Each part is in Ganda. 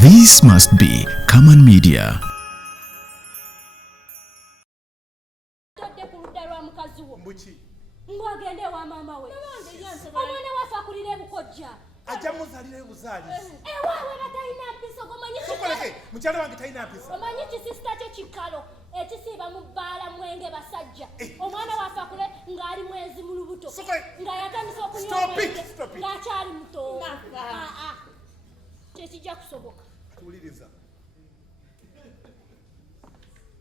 This must be Common Media. Mbwagende wa mama we. Omwana wafa akulira ebukojja. Ajja muzalira ebuzaalizi. Waawe batalina mpisa gomanyi. Sokoleke, mukyala wange talina mpisa. Omanyi kisisita kye kikalo ekisiiba mu bbaala mwenge basajja. Omwana wafa akule ng'ali mwezi mu lubuto. Nga yatandise okunywa omwenge ng'akyali muto. Tekijja kusoboka. Tuwuliriza.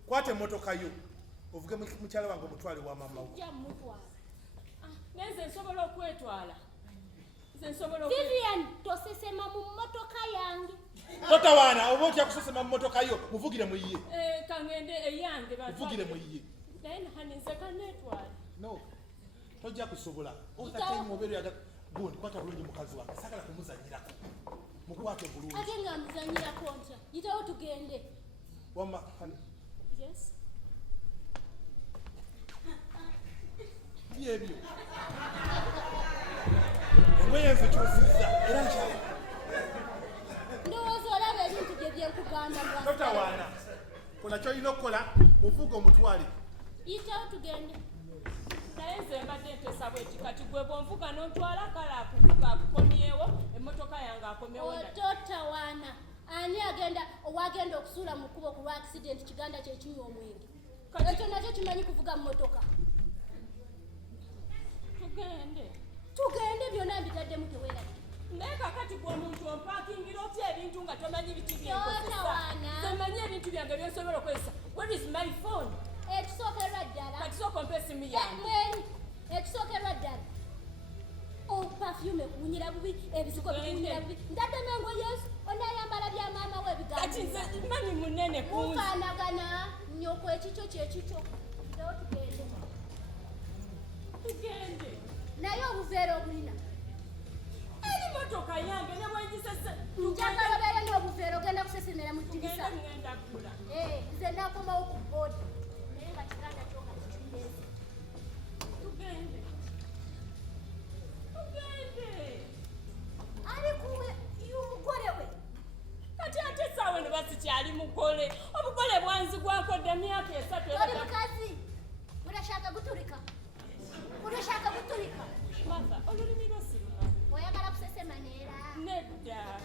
Kwate emmotoka yo ovuge mukyala wange omutwale wa mama wo. Nze nsobola okwetwala. Vivian, tosesema mu mmotoka yange. Totawaana oba otya kusesema mu mmotoka yo muvugire mu ye. Kangende eyange muvugire mu ye. Naye hani nze kanetwala. No. Tojja kusobola. Otataimu obeera yaga gundi kwata bulungi mukazi wange sagala kumuzanyirako. Mukwate bulungi. Ate nga muzanyirako ntya. Yitawo tugende. Wama hani. Yes. Byebyo. Engoye nzikyusizza era nkyala. Ndowooza olaba ebintu bye byenkugamba lwa. Totawaana. Kola ky'olina okukola muvuge omutwale. Yitawo tugende. Naye nze mbadde ntesa bweti kati gwe bw'onvuga n'ontwala kale akuvuga akukomyewo emmotoka yange akomyewo. Totawaana. Ani agenda owagenda okusuula mu kkubo ku lwa accident kiganda kye kinywa omwenge. Ekyo nakyo kimanyi kuvuga mmotoka. Tugende byonna mbitaddemu teweerabye. Naye kakati gwe omuntu ompaakingira otya ebintu nga tomanyi biti byenkozesa. Tomanyi ebintu byange byensobola okozesa. Where is my phone? Ekisookerwa ddala. Kati sooka ompa essimu yange. Ekisookerwa ddala. Perfume kuwunyira bubi, ebisiko bikuwunyira bubi. Ndaddemu engoye ezo onaayambala bya maama we ebigambo. Kati nze mami munene kunzi. Mufaanagana nnyoko ekikyo kyekikyo. Ndawo tugende. Tugende. Naye obuveera obulina. Eri motoka yange ne bwengisese. Njagala obeere n'obuveera ogenda kusesemera mu ddirisa. Ngenda kugula. Nze naakomawo ku boodi. Naye nga kiganda kyo nga kikireese. Tugende. Ali kuwe y'omugole we. Kati ate essaawa eno basikyali mugole. Obugole bwanzigwako dda myaka esatu. Oli mukazi. Urashaka guturika. Mother, olulimi lwosiruma. Oyagala kusesema neera. Nedda.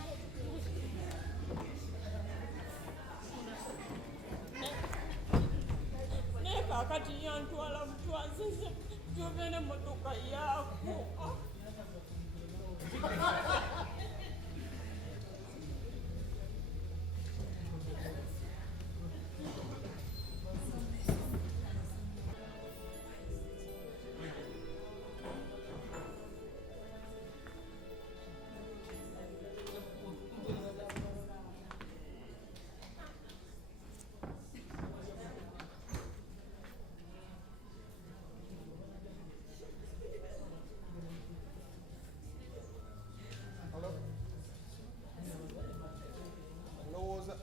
Naye kaakati yantwala mutwazize gy'obe n'emmotoka yaako.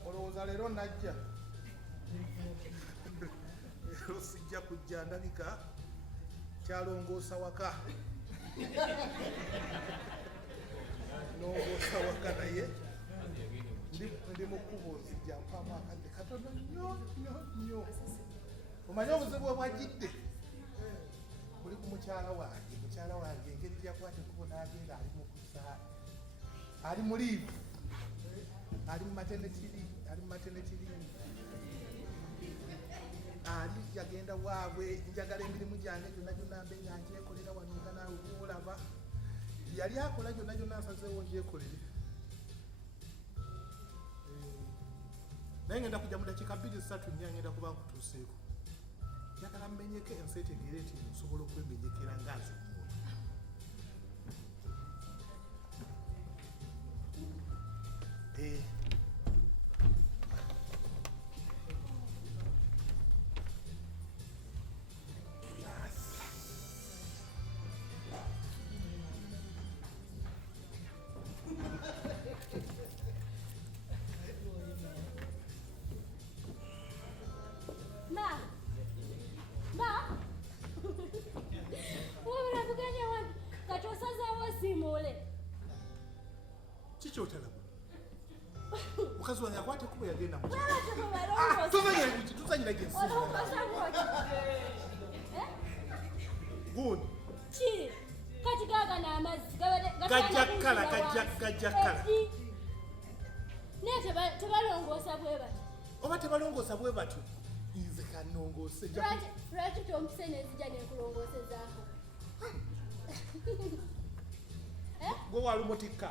Olowooza leero najja. Leero sijja kujja ndabika kyalongoosa waka. Nongoosa waka naye ndi mu kkubo nzijja mpaamu akadde katono nnyo. Omanyi obuzibu bwe bwajjidde buli ku mukyala wange engeri gyakwata ekkubo n'agenda ali mu kusaa ali mu liivu. Ali mu maternity leave. Ali yagenda waabwe njagala emirimu gyange gyonna mbe nga ngyekolera wano nga naawe olaba. Yali akola gyonna nsazeewo ngyekolere. Naye ngenda kujja mu dakiika 2-3 nnya ngenda kuba nkutuuseeko. Njagala mmenyeko ensi etegeere nti nsobola okwemenyekera nga nze omuntu. mukazi wange akwate kuba yagenda mu Bwaba tuzanyira gensi olongosa bwoti. gundi Kiri kati gaga n'amazzi gajja kkala naye tebalongoosa bwe bati. oba tebalongoosa bwe batyo nze kanongoose Lwaki tompise n'ezijja n'enkulongoosezaako? gwe walumutikka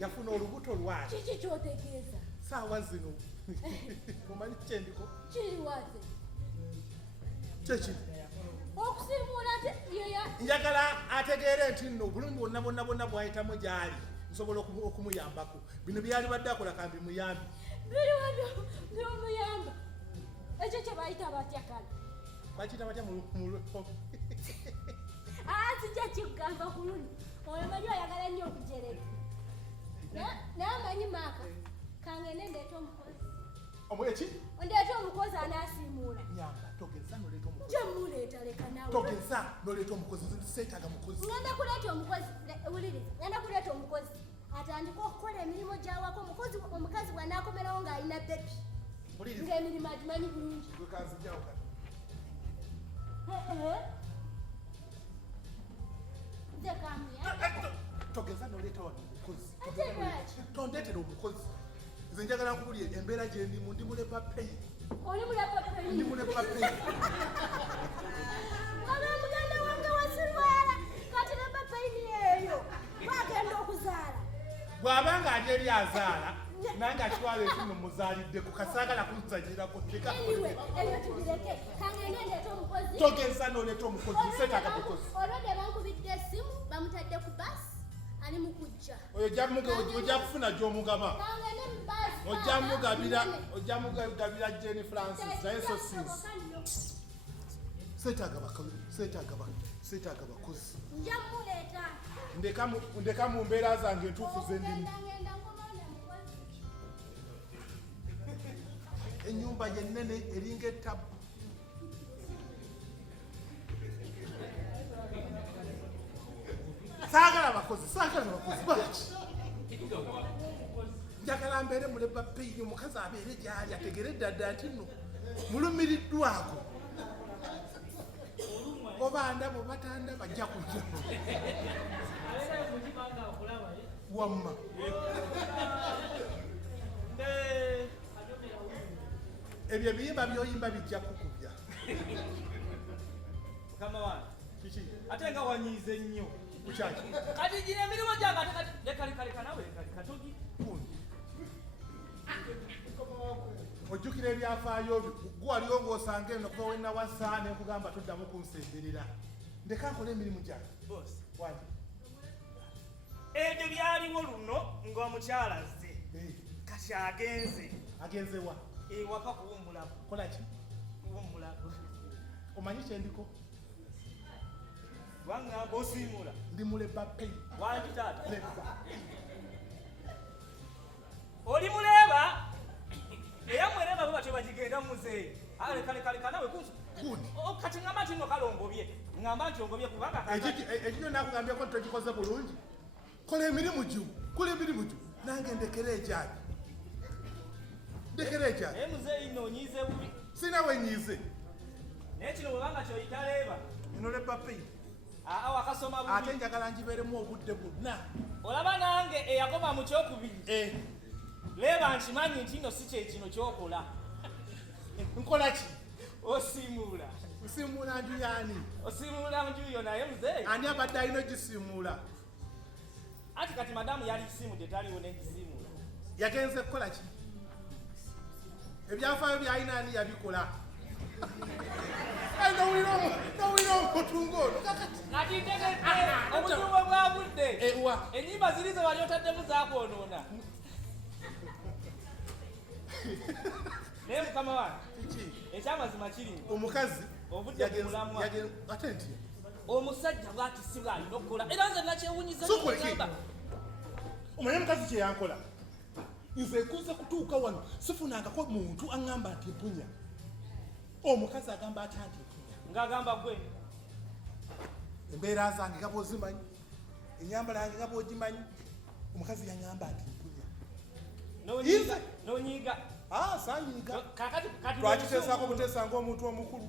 yafuna olubuto lwaki Kiki ky'otegeeza? saawa zino mumanyi kyendiko Kiri wate kyekiri okusiimuula njagala ategeere nti nno obulumi bonna bwayitamu gyali nsobola okumuyambako bino byali badde akola kambi muyambi biriwo byomuyamba. Ekyo kye bayita batya kale? bakiyita batya Sijja kikugamba ku luni. Oyo manyi oyagala nnyo okujereka. Naye amanyi maaka kangende ndeeta omukozi. omweki Ondeeta omukozi anaasiimuula. nyamba togeza noleeta omukozi Gye muleeta leka nawe. togeza noleeta omukozi seetaaga mukozi Ngenda kuleeta omukozi. Wuliriza, ngenda kuleeta omukozi atandika okukola emirimu gy'awaka. Omukazi bw'anaakomerawo ng'alina bebi ng'emirimu agimanyi bulungi. gwekanzijawo kati Nze kamuya. togeza noleeta wano omukozi Ate lwaki? tondeetera omukozi nze njagala nkubulire embeera gye ndimu ndi mulepa peyi Oli mulaba ndi mulepa peyi Oba muganda wange wasirwala kati ne bapayini eyo bagenda okuzaala. bw'abanga ali eri azaala nange akitwala ekino muzaalidde ku kasaagala kunzanyirako Anyway, ebyo tubireke. Kangende ndeeta omukozi. togeza noleeta omukozi seetaaga mukozi Olwodde bankubidde essimu bamutadde ku basi ali mu kujja. oyo ojja kufuna gy'omugaba Kangende mu basi. ojja mugabira Jenny Francis naye so sinsi seetaaga bakozi Nja muleeta. ndeka mu mbeera zange entuufu ze ndimu Ngenda nkomaona mukozi. ennyumba yennene eringa ettabu saagala bakozi baki njagala mbeere muleba peyi omukazi abeere gyali ategere ddadda nti nno mulumiriddwako oba ndaba obatanda bajja kujja wamma ebyo ebiyimba byoyimba bijja kukubya Kama wange kiki ate nga wanyiize nnyo kukyaki kati gino emirimu gyange ate leka nawe katogi ojjukira ebyafaayo byo gwe waliwo ng'osanga eno kuba wenawasa ne nkugamba toddamu kunsemberera ndeka nkola emirimu gyange bosi wani ebyo byaliwo luno ng'omukyala azze kati agenze wa ewaka kuwummulako kola ki kuwummulako omanyi kyendiko waŋŋamba osiimula ndi muleba peyi wangi taata leba oli muleeba era mwereba bwe batyo bagigenda muzeeyi leka nawe kunso Good. kati ŋŋamba nti nno kale ongobye ŋŋamba nti ongobye kubanga ekikyo nakugambyeko tokikoze bulungi kola emirimu gyo nange ndekera egyange naye muzeeyi nno onyiize bubi sina wenyiize naye kino bwebanga kyoyitaleeba eno leba peyi wakasoma bubi ate njagala njibeeremu obudde bwonna olaba nange eyakoma mu kyokubiri leeba nkimanyi nti nno si kyekino kyokola nkola ki osiimuula nsiimuula nju yaani osiimuula njuyo naye muzeeyi ani abadde alina ogisiimuula ati kati madamu yali kisiimudde taliwo negisiimuula yagenze kukola ki ebyafaayo byalina ani yabikola nowulira omutunga ono kati ntegedde obutuubo bwa budde ewa ennyimba ziri ze wali otaddemu zakwonoona naye mukama wange kiki ekyamazima kiri omukazi obudde bumulamwa ate nti omusajja bw'atisibwa alina okukola era nze nakyewunyiza sokoleki omanye omukazi kyeyankola nze kuza kutuuka wano sifunangako muntu aŋŋamba nti mpunya omukazi agamba atya nti mpunya ng'agamba gwe embeera zange nga bwozimanyi enyambala yange nga bwogimanyi omukazi yaŋŋamba nti mpunya N'onyiiga. Saanyiiga. Kati Twakiteesaako buteesa ng'omuntu omukulu.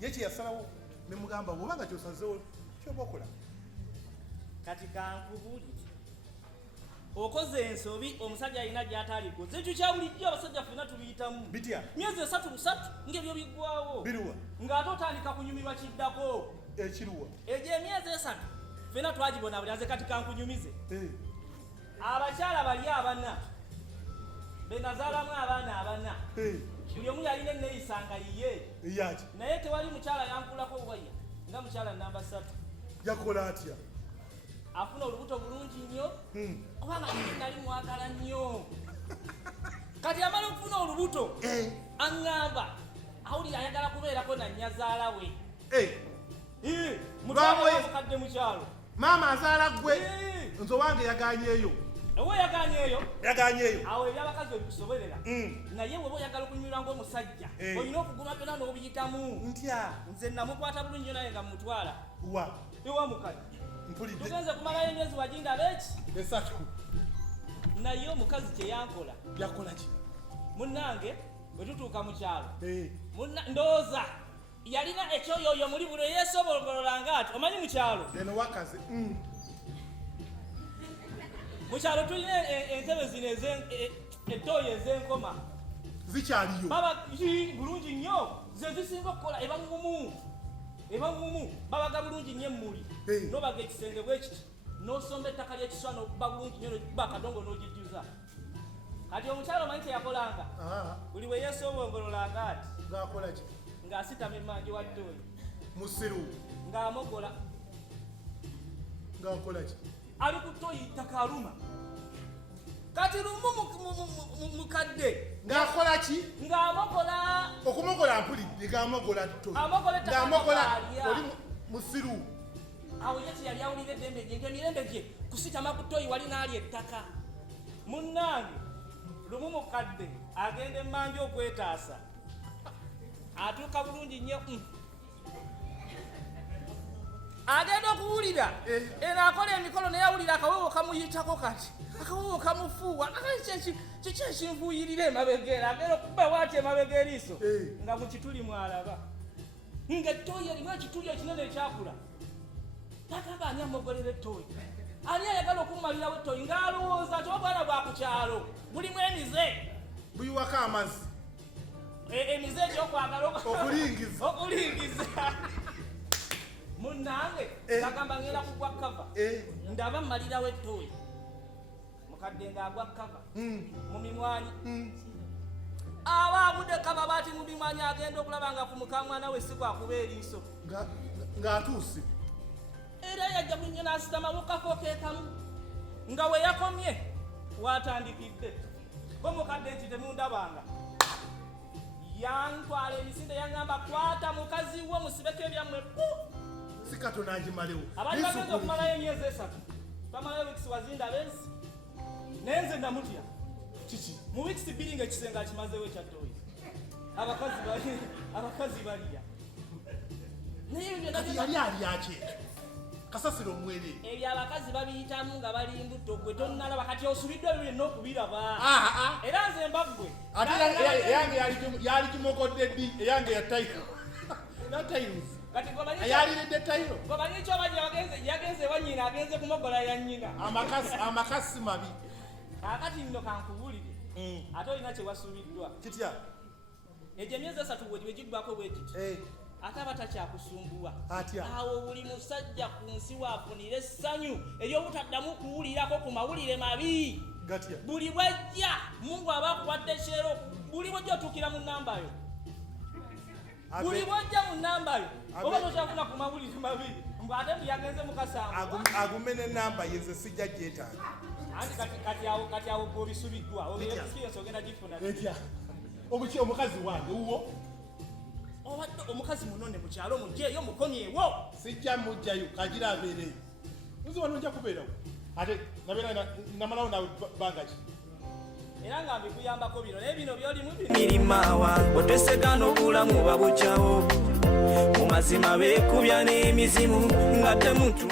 Ye kye yasalawo ne mugamba bw'obanga ky'osazeewo ky'oba okola. Kati kankubuulire. Okoze ensobi omusajja alina gy'ataaliko. Zekyo kya bulijjo abasajja ffenna tubiyitamu. Bitya? Myezi 3 ng'ebyo biggwawo. Biruwa? Ng'ate otandika kunyumirwa kiddako. Ekiruwa? Egyo emyezi 3 ffenna twagibonabulaze kati kankunyumize. Abakyala bali abana be nazaalamu abaana abana. Buli omu yalina enneeyisa nga yiye. Eyaki? Naye tewali mukyala yankulako waya nga mukyala namba 3. Yakola atya? Afuna olubuto bulungi nnyo kubanga nali mwagala nnyo. Kati amala okufuna olubuto aŋŋamba awulira ayagala kubeerako na nnyazaala we. Mukadde mukyalo maama azaala gwe nze owange yagaanyeeyo. Ewe yaganyeeyo awo ebyabakazi ebikusobolera naye weba oyagala okunyumirwa ng'omusajja olina okuguma byonna n'obiyitamu. Ntya? Nze namukwata bulungi naye nga mumutwala ewa mukadde. Mpulidde. Tugenze kumalayo emyezi wagindaba eki 3. naye omukazi kye yankola. Yakola ki? Munnange bwe tutuuka mu kyalo ndowooza yalina ekyoyoyo muli buli yeesobologololanga ati omanyi mu kyalo. Eno wakazi. Mu kyalo tulina entebe zino ettooyi ez'enkoma. Zikyaliyo. Baba bulungi nnyo ze zisinga okukola ebamumu babaga bulungi nnyo emmuli n'obaga ekisenge bwe kiti n'osomba ettaka ly'ekiswa n'okuba bulungi nnyo n'okuba akadongo n'ogijjuza. Kati omukyalo omanyi kyeyakolanga buli we yeesobongololanga ati ng'akola ki? ng'asitama emmanju wa ttooyi musiru ng'amogola. ng'akola ki? Ali ku ttooyi ttaka aluma. Kati lumu mukadde ng'akola ki? ng'amogola. Okumogola mpulidde ng'amogola ttooyi. Amogola ettaka ng'amogola alya. oli musiru. Awo ye kye yali awulira eddembe gye ng'emirembe gye kusitama ku ttooyi wali n'alya ettaka. Munnange lumu mukadde agenda emmanju okwetaasa atuuka bulungi nnyo agenda okuwulira era akola emikolo naye awulira akawewo kamuyitako kati akawewo kamufuuwa kiki ekinfuuyirira emabegera agenda okuba waati emabega eriiso nga mu kituli mwalaba ng'ettooyi erimu ekituli ekinene ekyakula. Tagamba ani amugolera ettooyi ani ayagala okumumalirawo ettooyi ng'alowooza nti obwana bwa ku kyalo bulimu emize buyiwako amazzi. Emize egyokwagala okulingiza. Munnange agamba ngenda kugwa kava ndaba mmalirawo ettooyi mukadde ng'agwa kava mu mimwanyi. Aba agudde kava baati mu mimwanyi agenda okulaba nga ku mukamwana we si kwakuba eriiso ng'atuuse. Era yajja kunnyo n'asitama mu kafo keekamu nga we yakomye waatandikidde. Bwe mukadde nti temundabanga yantwala emisinde yaŋŋamba kwata mukazi wo musibeko ebyammwe si katono agimalewo. Abali bagenza okumalayo emyezi 3 bamalayo wiikisi wazindaba ensi naye nze namutya kiki mu wiikisi 2 ng'ekisenge akimazewo ekyatooyi. Abakazi balya naye yali alyaki kasasiro omwere ebyo abakazi babiyitamu nga bali mbuto gwe tonnalaba kati osubiddwa ebyo byonna okubiraba. Era nze mbaggwe ate eyange yali gimokodde ddi eyange yatayiro yaliridde tayiro. Gomanyi ekyo yagenze ewa nnyina agenze kumogola ya nnyina. Amakasi mabi. Akati nno kankubulire ate olina kye wasuubiddwa. Kitya? Egyo emyezi 3 bwe giggwako bwe kiti ate aba takyakusumbuwa. Awo buli musajja ku nsi waafunira essanyu ery'obutaddamu kuwulirako ku mawulire mabi. Buli bwajja Mungu aba akuwadde kyero buli bwajja otuukira mu nnamba yo. Buli bwajja mu nnamba yo oba tokyafuna ku mawulire mabi mbw ate yagenze mu kasanvu agume n'ennamba ye nze sijja gyetaaga. Anti kati awo bw'obisubiddwa experience ogenda gifuna. Omukazi wange wuwo obadde omukazi munone mu kyalo mugyeeyo mukomyewo. Sijja mujjayo kagira abeereyo nze wano nja kubeerawo ate nabeera namalawo nawe bbanga ki era nga mbikuyambako bino naye bino byolimu mirimaawa otwesegana obulamu babukyawo mu mazima beekubya n'emizimu nga temuntu